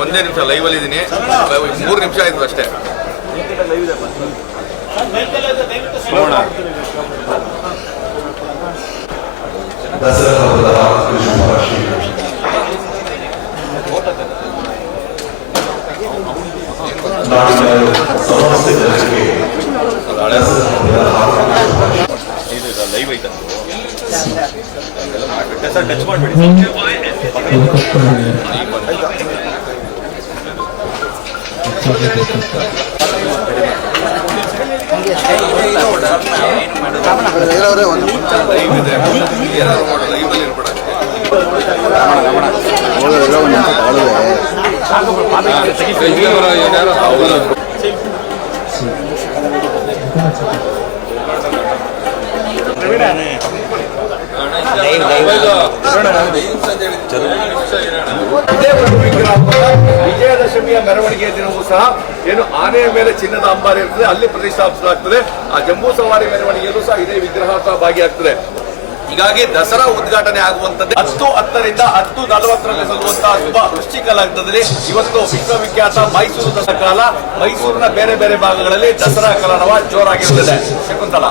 ಒಂದೇ ನಿಮಿಷ ಲೈವಲ್ಲಿ ಇದ್ದೀನಿ ಮೂರು ನಿಮಿಷ ಆಯ್ತು ಅಷ್ಟೇ. ದಸರಾ ಹಬ್ಬದ ಹಾರ್ದಿಕ ಶುಭಾಶಯಗಳು. ನಾಡಿನ ಸಮಸ್ತ ಜನರಿಗೆ ಇದು ಲೈವ್ ಐತೆ ಸರ್ ಟಚ್ ಮಾಡಬೇಡಿ ಲೈವ್ ವಿಜಯದಶಮಿಯ ಮೆರವಣಿಗೆಯ ದಿನವೂ ಸಹ ಏನು ಆನೆಯ ಮೇಲೆ ಚಿನ್ನದ ಅಂಬಾರಿ ಇರ್ತದೆ, ಅಲ್ಲಿ ಪ್ರತಿಷ್ಠಾಪಿಸಲಾಗ್ತದೆ. ಆ ಜಂಬೂ ಸವಾರಿ ಮೆರವಣಿಗೆಯಲ್ಲೂ ಸಹ ಇದೇ ವಿಗ್ರಹ ಸಹ ಭಾಗಿಯಾಗ್ತದೆ. ಹೀಗಾಗಿ ದಸರಾ ಉದ್ಘಾಟನೆ ಆಗುವಂತದ್ದು ಹತ್ತು ಹತ್ತರಿಂದ ಹತ್ತು ನಲವತ್ತರಲ್ಲಿ ಸಲ್ಲುವಂತಹ ಶುಭ ವೃಶ್ಚಿಕ ಲಗ್ನದಲ್ಲಿ ಇವತ್ತು ವಿಶ್ವವಿಖ್ಯಾತ ಮೈಸೂರು ದಸರಾ ಕಾಲ. ಮೈಸೂರಿನ ಬೇರೆ ಬೇರೆ ಭಾಗಗಳಲ್ಲಿ ದಸರಾ ಕಲರವ ಜೋರಾಗಿರುತ್ತದೆ ಶಕುಂತಲಾ.